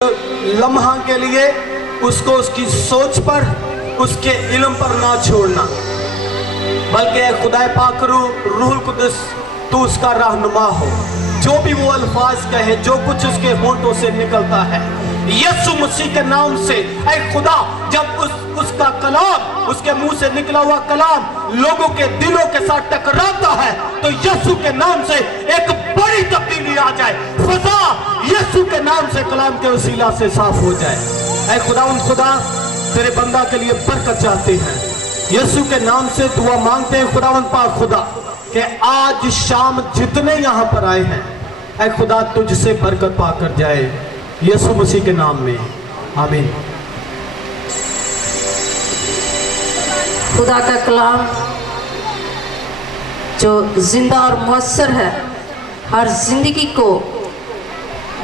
लम्हा के लिए उसको उसकी सोच पर, उसके इल्म पर ना छोड़ना, बल्कि खुदा पाक रूहुल कुद्दुस तू उसका रहनुमा हो। जो भी वो अल्फाज कहे, जो कुछ उसके होंठों से निकलता है, यीशु मसीह के नाम से ऐ खुदा, जब उसका कलाम, उसके मुंह से निकला हुआ कलाम लोगों के दिलों के साथ टकराता है, तो यीशु के नाम से एक बड़ी तब्दीली आ जाए। फजा यीशु के नाम से कलाम के वसीला से साफ हो जाए। ऐ खुदा तेरे बंदा के लिए बरकत चाहते हैं, यीशु के नाम से दुआ मांगते हैं खुदावंद पाक खुदा कि आज शाम जितने यहाँ पर आए हैं, ऐ खुदा तुझसे बरकत पाकर जाए, यीशु मसीह के नाम में, आमीन। खुदा का कलाम जो जिंदा और मुअस्सर है, हर जिंदगी को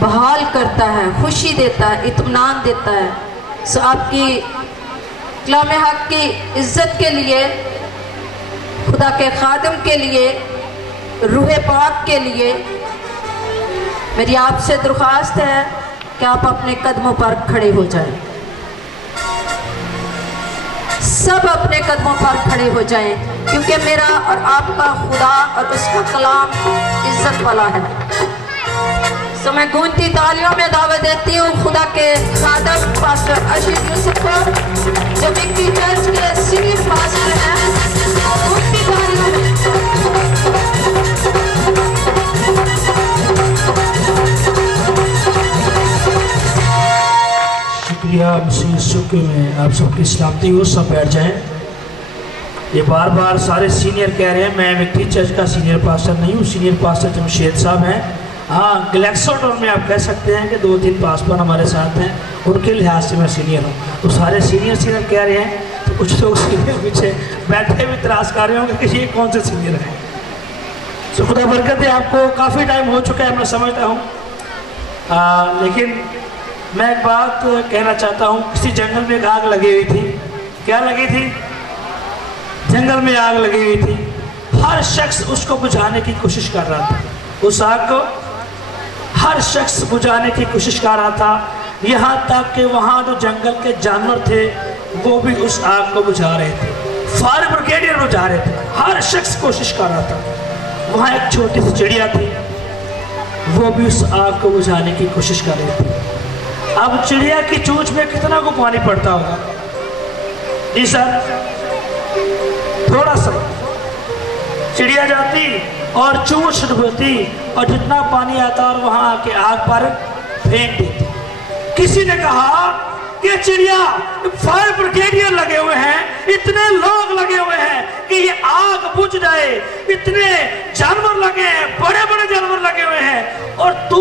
बहाल करता है, खुशी देता है, इत्मीनान देता है। सो आपकी कलाम हक की इज्जत के लिए, खुदा के खादिम के लिए, रूह पाक के लिए मेरी आपसे दरख्वास्त है कि आप अपने कदमों पर खड़े हो जाएं। सब अपने कदमों पर खड़े हो जाएं, क्योंकि मेरा और आपका खुदा और उसका कलाम इज्जत वाला है। तो मैं गूंजती तालियों में दावत देती हूँ खुदा के खादिम पास्टर अशीष यूसुफ को, जो विक्ट्री चर्च के सीनियर पास्टर हैं। गूंजती तालियों में शुक्रिया मसीह यीशु में आप सबकी सलामती हो। सब बैठ जाएं। ये बार बार सारे सीनियर कह रहे हैं, मैं विक्ट्री चर्च का सीनियर पास्टर नहीं हूँ, सीनियर पास्टर जमशेद साहब हैं। हाँ, गैलेक्सोटोन में आप कह सकते हैं कि 2-3 पासपोर्ट हमारे साथ हैं, उनके लिहाज से मैं सीनियर हूँ। तो सारे सीनियर कह रहे हैं, तो कुछ लोग सीनियर पीछे बैठे भी त्रास कर रहे होंगे कि ये कौन से सीनियर हैं। तो खुदा बरकत है, आपको काफ़ी टाइम हो चुका है, मैं समझता हूँ, लेकिन मैं एक बात कहना चाहता हूँ। किसी जंगल में एक आग लगी हुई थी। क्या लगी थी? जंगल में आग लगी हुई थी। हर शख्स उसको बुझाने की कोशिश कर रहा था। उस आग को हर शख्स बुझाने की कोशिश कर रहा था, यहाँ तक कि वहाँ जो जंगल के जानवर थे वो भी उस आग को बुझा रहे थे। फायर ब्रिगेडियर बुझा रहे थे, हर शख्स कोशिश कर रहा था। वहाँ एक छोटी सी चिड़िया थी, वो भी उस आग को बुझाने की कोशिश कर रही थी। अब चिड़िया की चोंच में कितना को पानी पड़ता होगा? जी सर, थोड़ा सा। चिड़िया जाती और चोंच डुबोती और जितना पानी आता और वहां आके आग पर फेंक देती। किसी ने कहा कि चिड़िया, फायर ब्रिगेडियर लगे हुए हैं, इतने लोग लगे हुए हैं कि ये आग बुझ जाए, इतने जानवर लगे हैं, बड़े बड़े जानवर लगे हुए हैं, और तू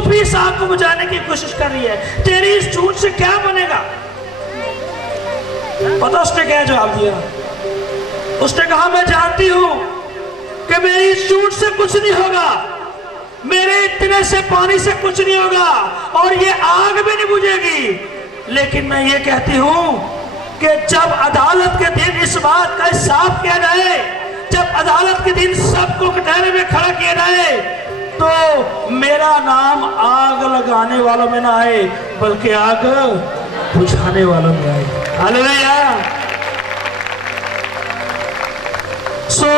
भी इस आग को बुझाने की कोशिश कर रही है। तेरी इस चोंच से क्या बनेगा? पता उसने क्या जवाब दिया? उसने कहा, मैं जानती हूं कि मेरी इस चोंच से कुछ नहीं होगा, मेरे इतने से पानी से कुछ नहीं होगा, और ये आग भी नहीं बुझेगी। लेकिन मैं ये कहती हूं कि जब अदालत के दिन इस बात का हिसाब किया जाए, जब अदालत के दिन सबको कटहरे में खड़ा किया जाए, तो मेरा नाम आग लगाने वालों में ना आए, बल्कि आग बुझाने वालों में आए। हालेलुया। सो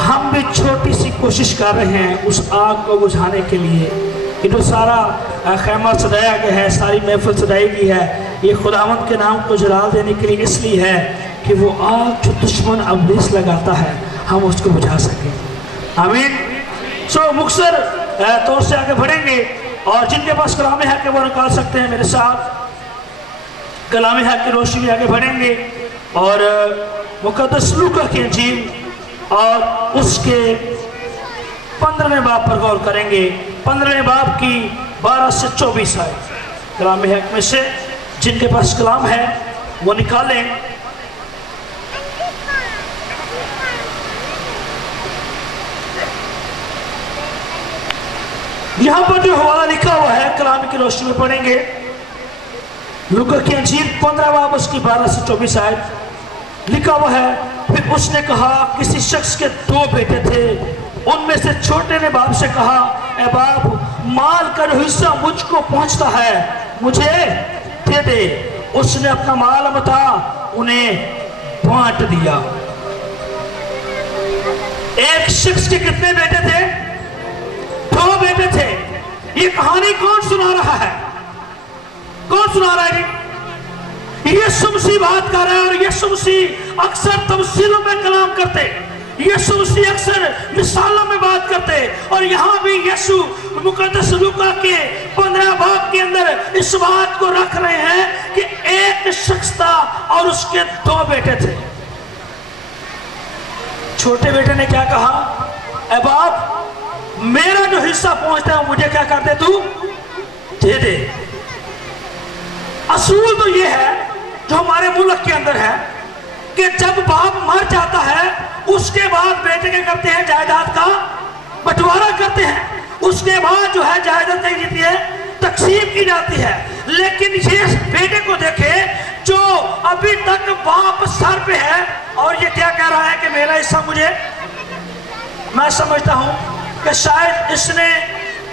हम भी छोटी सी कोशिश कर रहे हैं उस आग को बुझाने के लिए। ये जो सारा खैमा सजाया गया है, सारी महफिल सजाई गई है, ये खुदावंद के नाम को जलाल देने के लिए इसलिए है कि वो आग जो दुश्मन इब्लीस लगाता है, हम उसको बुझा सकें। आमीन। सो मुख्तर तौर से आगे बढ़ेंगे, और जिनके पास कलाम हक है वो निकाल सकते हैं मेरे साथ। कलाम हक की रोशनी में आगे बढ़ेंगे और मुकद्दस लूका की इंजील और उसके 15वें बाब पर गौर करेंगे। 15वें बाब की 12 से 24 आयत कलाम हक में से जिनके पास कलाम है वो निकालें। यहां पर जो हवाला लिखा हुआ है कलाम की रोशनी में पढ़ेंगे। लूका की इंजील 15 बाब उसकी 12 से 24 आयत लिखा हुआ है। फिर उसने कहा, किसी शख्स के 2 बेटे थे, उनमें से छोटे ने बाप से कहा, ए बाप, مال کا جو حصہ مجھ کو پہنچتا ہے مجھے دے دے۔ اس نے اپنا مال متا انہیں بانٹ دیا۔ ایک شخص کے کتنے بیٹے تھے؟ 2 بیٹے تھے۔ یہ کہانی کون سنا رہا ہے؟ کون سنا رہا ہے جی؟ یسوع مسیح بات کر رہا ہے، اور یسوع مسیح اکثر تمثیلوں میں کلام کرتے، یسوع مسیح اکثر مثالوں میں بات کرتے، اور یہاں بھی یسوع مقدس لوکا کے 15 باب کے اندر اس بات کو رکھ رہے ہیں کہ ایک شخص تھا اور اس کے 2 بیٹے تھے۔ چھوٹے بیٹے نے کیا کہا؟ اے باپ، میرا جو حصہ پہنچتا ہے مجھے کیا کر دے، تو دے دے۔ اصول تو یہ ہے جو ہمارے ملک کے اندر ہے کہ جب باپ مر جاتا ہے اس کے بعد بیٹے کے کرتے ہیں جائیداد کا بٹوارا کرتے ہیں، اس کے بعد جو ہے جائیداد تقسیم کی جاتی ہے۔ لیکن یہ بیٹے کو دیکھے جو ابھی تک باپ سر پہ ہے اور یہ کیا کہہ رہا ہے کہ میرا حصہ مجھے۔ میں سمجھتا ہوں کہ شاید اس نے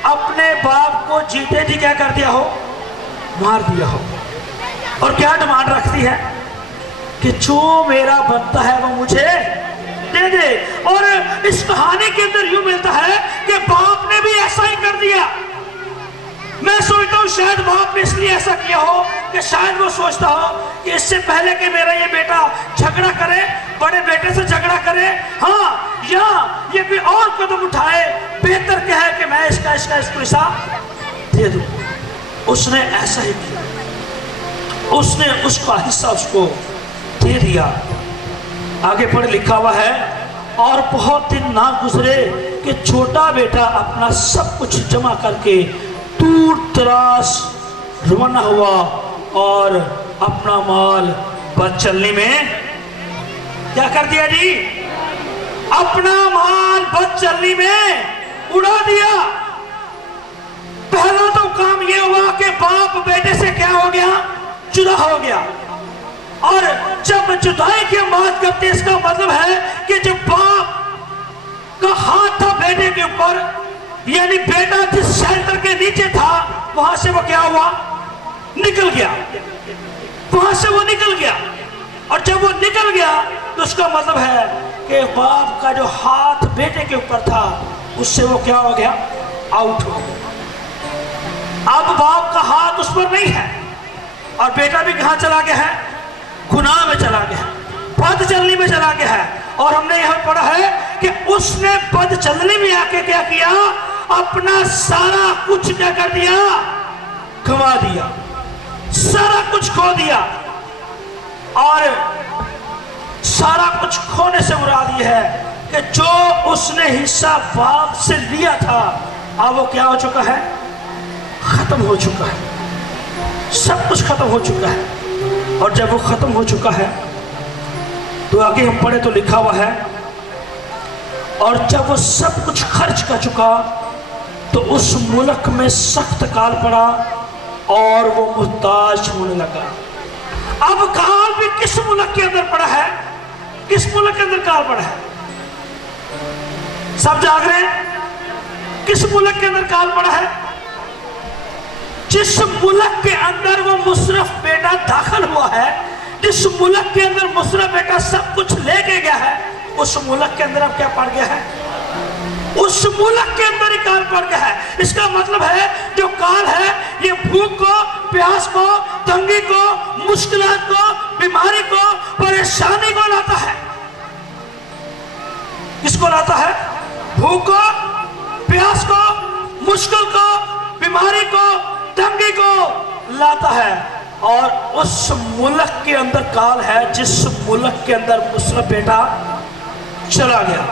اپنے باپ کو جیتے جی کیا کر دیا ہو، مار دیا ہو، اور کیا ڈیمانڈ رکھتی ہے کہ جو میرا بنتا ہے وہ مجھے دے دے۔ اور اس کہانی کے اندر یوں ملتا ہے کہ باپ نے بھی ایسا ہی کر دیا۔ میں سوچتا ہوں شاید باپ نے اس لیے ایسا کیا ہو کہ شاید وہ سوچتا ہو کہ اس سے پہلے کہ میرا یہ بیٹا جھگڑا کرے، بڑے بیٹے سے جھگڑا کرے، ہاں یا یہ بھی اور قدم اٹھائے، بہتر کیا ہے کہ میں اس کو حصہ دے دوں۔ اس نے ایسا ہی کیا، اس نے اس کا حصہ اس کو دے دیا۔ آگے پڑھ لکھا ہوا ہے، اور بہت دن نہ گزرے کہ چھوٹا بیٹا اپنا سب کچھ جمع کر کے دور دراز روانہ ہوا اور اپنا مال بد چلنی میں کیا کر دیا جی؟ اپنا مال بد چلنی میں اڑا دیا۔ پہلا تو کام یہ ہوا کہ باپ بیٹے سے کیا ہو گیا؟ جدا ہو گیا۔ اور جب جدائی کی ہم بات کرتے ہیں اس کا مطلب ہے کہ جب باپ کا ہاتھ تھا بیٹے کے اوپر، یعنی بیٹا جس شیلٹر کے نیچے تھا وہاں سے وہ کیا ہوا؟ نکل گیا، وہاں سے وہ نکل گیا۔ اور جب وہ نکل گیا تو اس کا مطلب ہے کہ باپ کا جو ہاتھ بیٹے کے اوپر تھا اس سے وہ کیا ہو گیا؟ آؤٹ ہو گیا۔ اب باپ کا ہاتھ اس پر نہیں ہے، اور بیٹا بھی کہاں چلا گیا ہے؟ گناہ میں چلا گیا ہے، بد چلنی میں چلا گیا ہے۔ اور ہم نے یہاں پڑھا ہے کہ اس نے بد چلنی میں آ کے کیا کیا؟ اپنا سارا کچھ کیا کر دیا؟ گھما دیا، سارا کچھ کھو دیا۔ اور سارا کچھ کھونے سے مراد یہ ہے کہ جو اس نے حصہ باپ سے لیا تھا اب وہ کیا ہو چکا ہے؟ ختم ہو چکا ہے، سب کچھ ختم ہو چکا ہے۔ اور جب وہ ختم ہو چکا ہے تو آگے ہم پڑھے تو لکھا ہوا ہے، اور جب وہ سب کچھ خرچ کر چکا تو اس ملک میں سخت کال پڑا اور وہ محتاج ہونے لگا۔ اب کال بھی کس ملک کے اندر پڑا ہے؟ کس ملک کے اندر کال پڑا ہے؟ سب جاگ رہے ہیں؟ کس ملک کے اندر کال پڑا ہے؟ جس ملک کے اندر وہ مصرف بیٹا داخل ہوا ہے، جس ملک کے اندر مصرف بیٹا سب کچھ لے کے گیا ہے، اس ملک کے اندر اب کیا پڑ گیا ہے؟ اس ملک کے اندر ہی کال پڑ گیا ہے۔ اس کا مطلب ہے جو کال ہے یہ بھوک کو، پیاس کو، تنگی کو، مشکلات کو، بیماری کو، پریشانی کو لاتا ہے۔ کس کو لاتا ہے؟ بھوک کو، پیاس کو، مشکل کو، بیماری کو، تنگی کو لاتا ہے۔ اور اس ملک کے اندر کال ہے جس ملک کے اندر مصرف بیٹا چلا گیا۔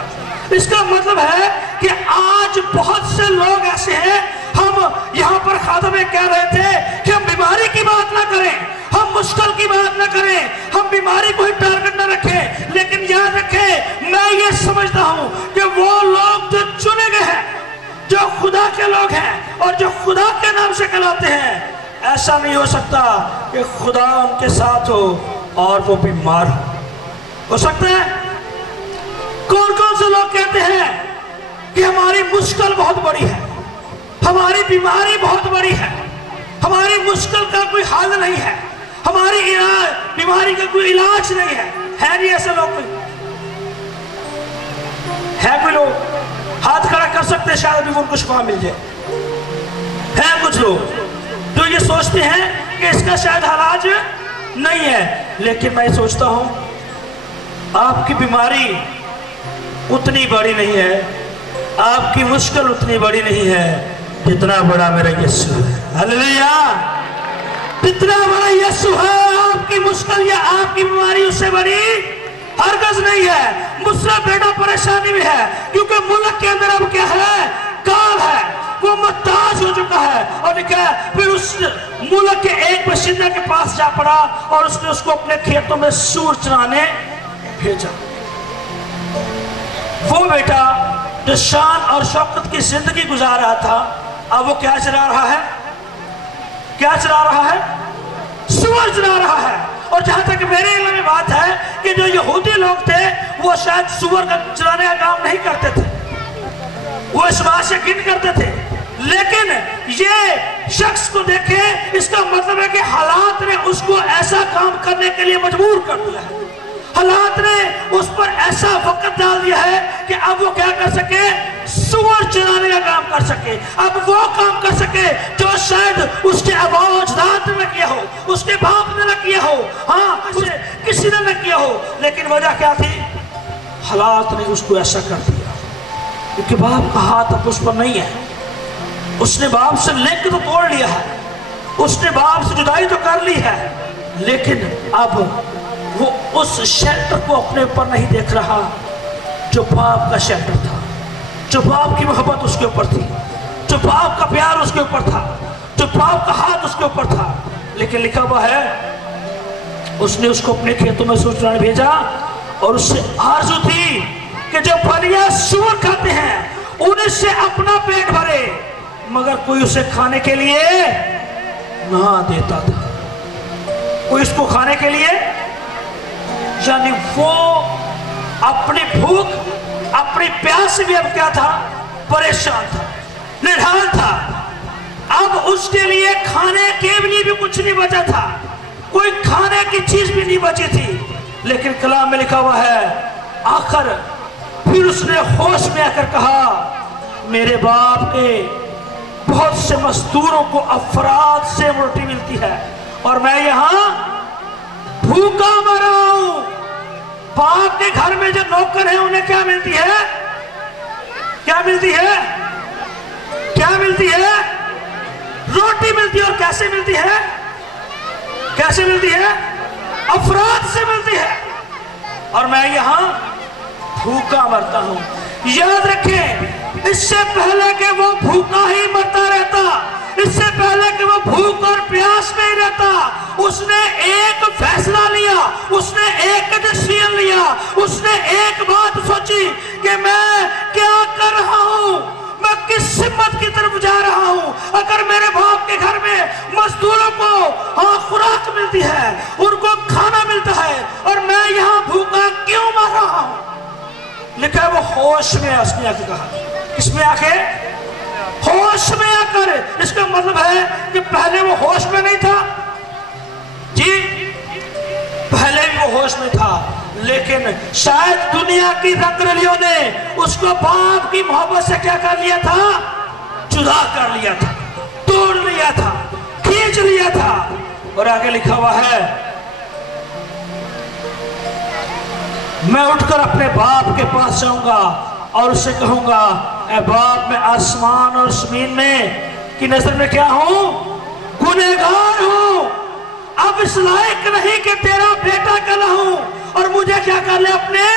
اس کا مطلب ہے کہ آج بہت سے لوگ ایسے ہیں، ہم یہاں پر خادمیں کہہ رہے تھے کہ ہم بیماری کی بات نہ کریں، ہم مشکل کی بات نہ کریں، ہم بیماری کو ہی ٹارگٹ نہ رکھیں، لیکن یاد رکھیں میں یہ سمجھتا ہوں کہ وہ لوگ جو چنے گئے ہیں، جو خدا کے لوگ ہیں اور جو خدا کے نام سے کہلاتے ہیں، ایسا نہیں ہو سکتا کہ خدا ان کے ساتھ ہو اور وہ بیمار ہو سکتا ہے؟ کون کون سے لوگ کہتے ہیں کہ ہماری مشکل بہت بڑی ہے، हमारी बीमारी बहुत बड़ी है, हमारी मुश्किल का कोई हल नहीं है, हमारी बीमारी का कोई इलाज नहीं है नहीं ऐसे लोग? कोई लोग हाथ खड़ा कर सकते हैं, शायद भी उनको शिफा मिल जाए। है कुछ लोग जो ये सोचते हैं कि इसका शायद इलाज नहीं है, लेकिन मैं सोचता हूं आपकी बीमारी उतनी बड़ी नहीं है, आपकी मुश्किल उतनी बड़ी नहीं है जितना बड़ा मेरा यीशु है। हालेलुया! जितना बड़ा यीशु है, आपकी मुश्किल या आपकी बीमारी उससे बड़ी हरगिज़ नहीं है। मुझसे बेटा परेशानी में है क्योंकि मुल्क के अंदर अब क्या है? काल है, वो मुहताज हो चुका है। और क्या फिर उस मुल्क के एक बशिंदा के पास जा पड़ा और उसने उसको अपने खेतों में सूर चराने भेजा। वो बेटा जो शान और शौकत की जिंदगी गुजार रहा था, अब वो क्या चला रहा है? क्या चला रहा है? सूअर चला रहा है। और जहां तक मेरे इल्म में बात है कि जो यहूदी लोग थे वो शायद सूअर का चलाने का काम नहीं करते थे, वो इस बात से घिन करते थे। लेकिन ये शख्स को देखे, इसका मतलब है कि हालात ने उसको ऐसा काम करने के लिए मजबूर कर दिया है, हालात ने उस पर ऐसा वक्त डाल दिया है कि अब वो क्या कर सके? सूअर चराने का काम कर सके। अब वो काम कर सके जो शायद उसके आबाओ अजदाद ने किया हो, उसके बाप ने न किया हो, हाँ उसे किसी ने न किया हो। लेकिन वजह क्या थी? हालात ने उसको ऐसा कर दिया, क्योंकि बाप का हाथ अब उस पर नहीं है। उसने बाप से लिंक तो तोड़ लिया है, उसने बाप से जुदाई तो कर ली है, लेकिन अब वो उस शेल्टर को अपने ऊपर नहीं देख रहा जो बाप का शेल्टर था, जो बाप की मोहब्बत उसके ऊपर थी, जो बाप का प्यार उसके ऊपर था, जो बाप का हाथ उसके ऊपर था। लेकिन लिखा हुआ है उसने उसको अपने खेतों में सूर चराने भेजा और उससे आरज़ू थी कि जो फलियां सूअर खाते हैं उन्हीं से अपना पेट भरे, मगर कोई उसे खाने के लिए ना देता था। कोई उसको खाने के लिए, यानी वो अपनी भूख अपनी प्यास से भी अब क्या था? परेशान था, निढाल था। अब उसके लिए खाने के लिए भी कुछ नहीं बचा था, कोई खाने की चीज भी नहीं बची थी। लेकिन कलाम में लिखा हुआ है आखिर फिर उसने होश में आकर कहा, मेरे बाप के बहुत से मजदूरों को अफराद से रोटी मिलती है और मैं यहां भूखा मरा हूं। बाप के घर में जो नौकर है उन्हें क्या मिलती है? क्या मिलती है? क्या मिलती है? रोटी मिलती है। और कैसे मिलती है? कैसे मिलती है? अफराद से मिलती है और मैं यहां भूखा मरता हूं। याद रखें, इससे पहले कि वो भूखा ही मरता रहता, इससे पहले कि वो भूख और प्यास में ही रहता, उसने एक फैसला लिया, उसने एक डिसीजन लिया, उसने एक बात सोची कि मैं क्या कर रहा हूं, मैं किस सिमत की तरफ जा रहा हूं। अगर मेरे बाप के घर में मजदूरों को खुराक मिलती है, उनको खाना मिलता है और मैं यहाँ भूखा क्यों मर रहा हूं? लिखा है वो होश में उसने आके कहा। किसमें आके? होश में आकर। इसका मतलब है कि पहले वो होश में नहीं था जी, पहले भी वो होश में था, लेकिन शायद दुनिया की रंगरलियों ने उसको बाप की मोहब्बत से क्या कर लिया था? जुदा कर लिया था, तोड़ लिया था, खींच लिया था। और आगे लिखा हुआ है मैं उठकर अपने बाप के पास जाऊंगा और उससे कहूंगा, ऐ बाप, मैं आसमान और जमीन में की नजर में क्या हूं? गुनहगार हूं। अब इस लायक नहीं कि तेरा बेटा कहलाऊं और मुझे क्या कर ले? अपने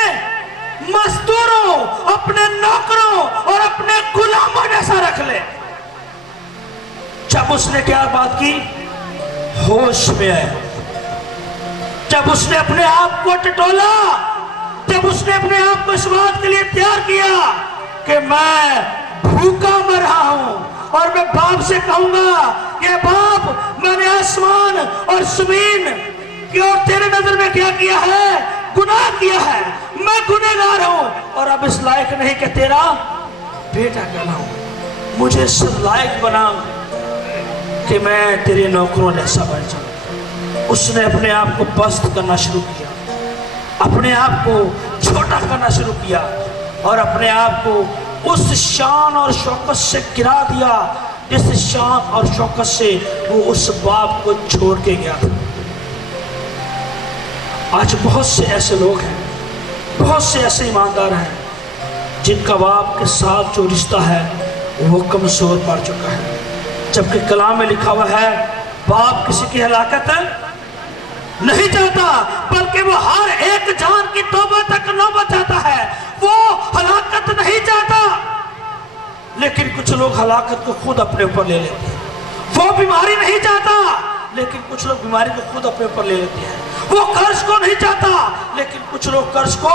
मजदूरों, अपने नौकरों और अपने गुलामों जैसा रख ले। जब उसने क्या बात की? होश में आया। जब उसने अपने आप को टटोला, जब उसने अपने आप को इस बात के लिए तैयार किया कि मैं भूखा मर रहा हूं और मैं बाप से कहूंगा कि बाप, मैंने आसमान और जमीन की और तेरे नजर में क्या किया है? गुनाह किया है, मैं गुनहगार हूं और अब इस लायक नहीं कि तेरा बेटा कहलाऊं। मुझे इस लायक बना कि मैं तेरे नौकरों जैसा बन जाऊं। उसने अपने आप को पस्त करना शुरू किया, अपने आप को छोटा करना शुरू किया और अपने आप को उस शान और शौकत से गिरा दिया जिस शान और शौकत से वो उस बाप को छोड़ के गया था। आज बहुत से ऐसे लोग हैं, बहुत से ऐसे ईमानदार हैं जिनका बाप के साथ जो रिश्ता है वो कमजोर पड़ चुका है, जबकि कलाम में लिखा हुआ है बाप किसी की हलाकत नहीं चाहता, बल्कि वो हर एक जान की तौबा तक नौबत चाहता है। वो हलाकत नहीं चाहता, लेकिन कुछ लोग हलाकत को खुद अपने ऊपर ले लेते हैं। वो बीमारी नहीं चाहता, लेकिन कुछ लोग बीमारी को खुद अपने ऊपर ले लेते हैं। वो कर्ज को नहीं चाहता, लेकिन कुछ लोग कर्ज को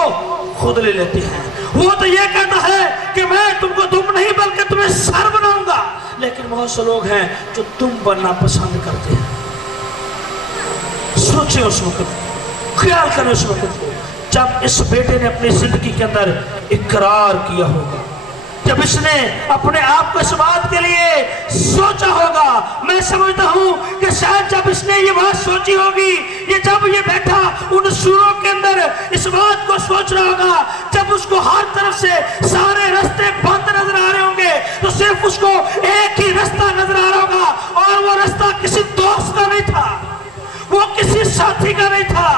खुद ले लेते हैं। वो तो ये कहता है कि मैं तुमको दुम नहीं बल्कि तुम्हें सर बनाऊंगा, लेकिन बहुत से लोग हैं जो तुम बनना पसंद करते हैं। सोचे उस वक्त, ख्याल करें उस वक्त को जब इस बेटे ने अपनी जिंदगी के अंदर इकरार किया होगा, जब इसने अपने आप को इस बात के लिए सोचा होगा। मैं समझता हूं कि शायद जब इसने ये बात सोची होगी, ये जब ये बैठा उन सूरों के अंदर इस बात को सोच रहा होगा, जब उसको हर तरफ से सारे रास्ते बंद नजर आ रहे होंगे, तो सिर्फ उसको एक ही रास्ता नजर आ रहा होगा और वो रास्ता किसी दोस्त का नहीं था, वो किसी साथी का नहीं था,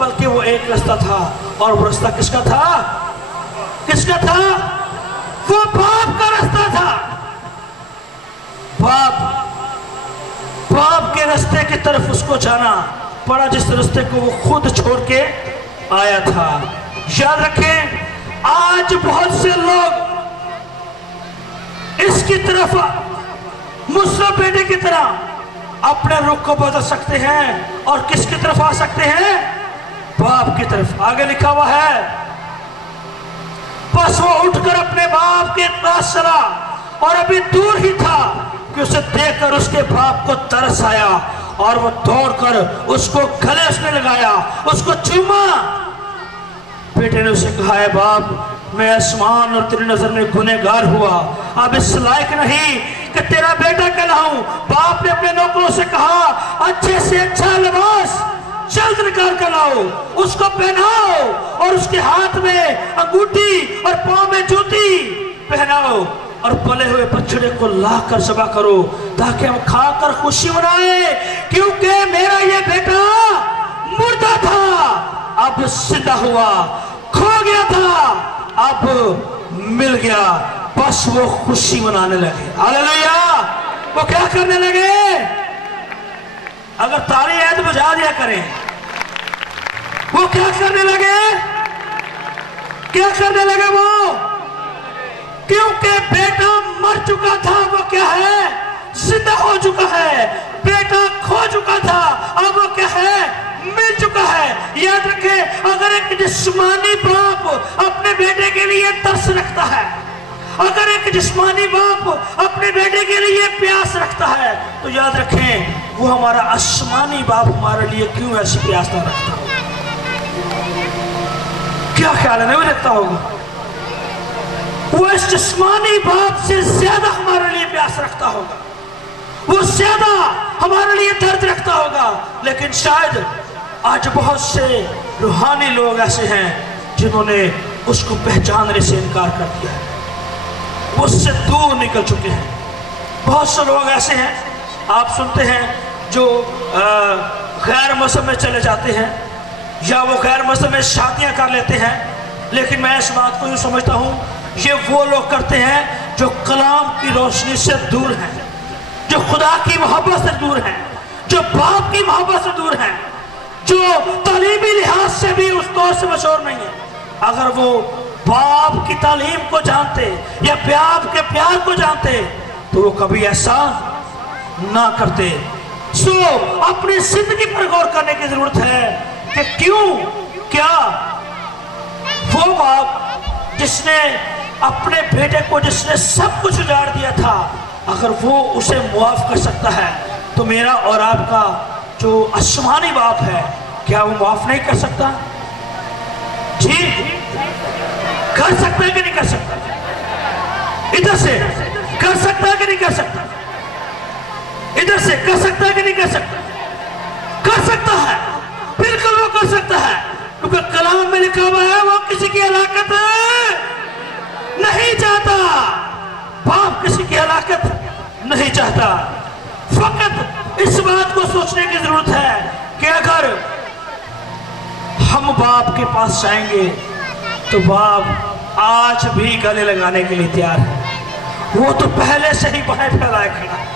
बल्कि वो एक रास्ता था। और वो रास्ता किसका था? किसका था? वो बाप का रास्ता था। बाप के रास्ते की तरफ उसको जाना पड़ा, जिस रास्ते को वो खुद छोड़ के आया था। याद रखें, आज बहुत से लोग इसकी तरफ मुस्लिम बेटे की तरह अपने रुख को बदल सकते हैं और किसकी तरफ आ सकते हैं? बाप की तरफ। आगे लिखा हुआ है, बस वो उठकर अपने बाप के पास चला और अभी दूर ही था कि उसे देखकर उसके बाप को तरस आया और वो दौड़कर उसको गले उसने लगाया, उसको चूमा। बेटे ने उसे कहा, है बाप, मैं आसमान और तेरी नजर में गुनहगार हुआ, अब इस लायक नहीं कि तेरा बेटा कहलाऊं। बाप ने अपने नौकरों से कहा, अच्छे से अच्छा लिबास जल्द निकाल कर लाओ, उसको पहनाओ और उसके हाथ में अंगूठी और पांव में जूती पहनाओ और पले हुए बछड़े को लाकर ज़बह करो ताकि हम खाकर खुशी मनाए, क्योंकि मेरा ये बेटा मुर्दा था अब जिंदा हुआ, खो गया था अब मिल गया। बस वो खुशी मनाने लगे। हालेलुया। वो क्या करने लगे? अगर ताली है तो बजा दिया करें। वो क्या करने लगे? क्या करने लगे वो? क्योंकि बेटा मर चुका था, वो क्या है? जिंदा हो चुका है। बेटा खो चुका था, अब वो क्या है? मिल चुका है। याद रखें, अगर एक जिस्मानी बाप अपने बेटे के लिए तरस रखता है, अगर एक जिस्मानी बाप अपने बेटे के लिए प्यास रखता है, तो याद रखें वो हमारा आसमानी बाप हमारे लिए क्यों ऐसी प्यास ना रखता होगा? क्या ख्याल है? नहीं रखता होगा। वो इस जिस्मानी बाप से ज्यादा हमारे लिए प्यास रखता होगा, वो ज्यादा हमारे लिए दर्द रखता होगा। लेकिन शायद आज बहुत से रूहानी लोग ऐसे हैं जिन्होंने उसको पहचानने से इनकार कर दिया है, वो उससे दूर निकल चुके हैं। बहुत से लोग ऐसे हैं, आप सुनते हैं, जो गैर मौसम में चले जाते हैं या वो गैर मौसम में शादियां कर लेते हैं। लेकिन मैं इस बात को यूँ समझता हूँ, ये वो लोग करते हैं जो कलाम की रोशनी से दूर हैं, जो खुदा की मोहब्बत से दूर हैं, जो बाप की मोहब्बत से दूर हैं, जो तालीमी लिहाज से भी उस दौर से मशहूर नहीं है। अगर वो बाप की तालीम को जानते या बाप के प्यार को जानते तो वो कभी ऐसा ना करते। सो अपनी जिंदगी पर गौर करने की जरूरत है कि क्यों, क्या वो बाप जिसने अपने बेटे को, जिसने सब कुछ उजाड़ दिया था, अगर वो उसे मुआफ कर सकता है तो मेरा और आपका जो आसमानी बाप है, क्या वो माफ नहीं कर सकता? जी, कर सकता है कि नहीं कर सकता? इधर से कर सकता है कि नहीं कर सकता? इधर से कर सकता है कि नहीं कर सकता? कर सकता है, बिल्कुल वो कर सकता है, क्योंकि कलाम में लिखा हुआ है वो किसी की हलाकत नहीं चाहता। बाप किसी की हलाकत नहीं चाहता। फकत इस बात को सोचने की जरूरत है कि अगर हम बाप के पास जाएंगे तो बाप आज भी गले लगाने के लिए तैयार है। वो तो पहले से ही बाहें फैलाए खड़ा है,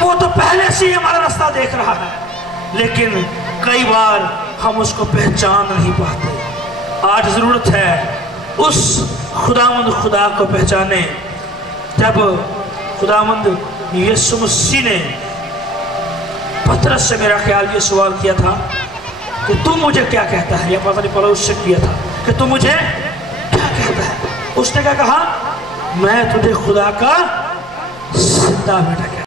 वो तो पहले से ही हमारा रास्ता देख रहा है, लेकिन कई बार हम उसको पहचान नहीं पाते। आज जरूरत है उस खुदावंद खुदा को पहचाने। जब खुदावंद यीशु मसीह ने पतरस से मेरा ख्याल ये सवाल किया था कि तू मुझे क्या कहता है, या पता नहीं पौलुस से किया था कि तू मुझे क्या कहता है, उसने क्या कहा? मैं तुझे खुदा का जिंदा बेटा कहता